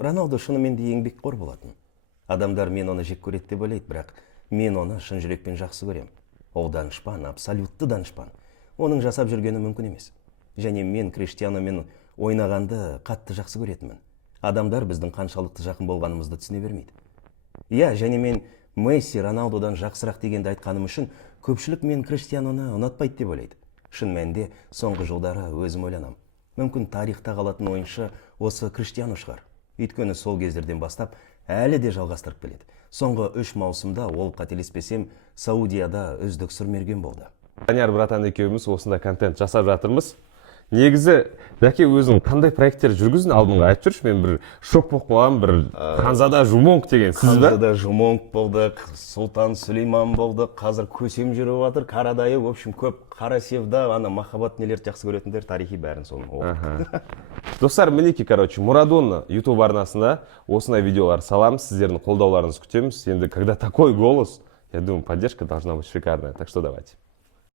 Роналду шынымен де еңбекқор болатын. Адамдар мен оны жек көреді деп ойлайды, бірақ мен оны шын жүрекпен жақсы көрем. Ол данышпан, абсолютты данышпан. Оның жасап жүргені мүмкін емес. Және мен Криштианомен ойнағанды қатты жақсы көретінмін. Адамдар біздің қаншалықты жақын болғанымызды түсіне бермейді. Иә, және мен Месси Роналдудан жақсырақ дегенді айтқаным үшін көпшілік мен Криштианоны ұнатпайды деп ойлайды. Шын мәнінде соңғы жылдары өзім ойланам. Мүмкін тарихта қалатын ойыншы осы Криштиано шығар. Өйткені сол кездерден бастап әлі де жалғастырып келеді. Соңғы 3 маусымда ол, қателеспесем, Саудияда үздік сұрмерген болды. Данияр братан екеуміз осында контент жасап жатырмыз. Негізі Бәке өзің қандай проекттер жүргіздің, алдыңға айтып жүрші, мен бір шок болып қалғам, бір Ханзада Жумонг деген сіз бе? Ханзада Жумонг болдық, Сұлтан Сүлейман болдық, қазір көсем жүріп жатыр, Қарадайы, в общем, көп Қара Севда, ана махаббат нелерді жақсы көретіндер, тарихи бәрін соның оқыдық. Достар, мінеки, Марадона YouTube арнасында осындай видеолар саламыз, сіздердің қолдауларыңызды күтеміз. Енді, когда такой голос, я думаю, поддержка должна быть шикарная, так что давайте.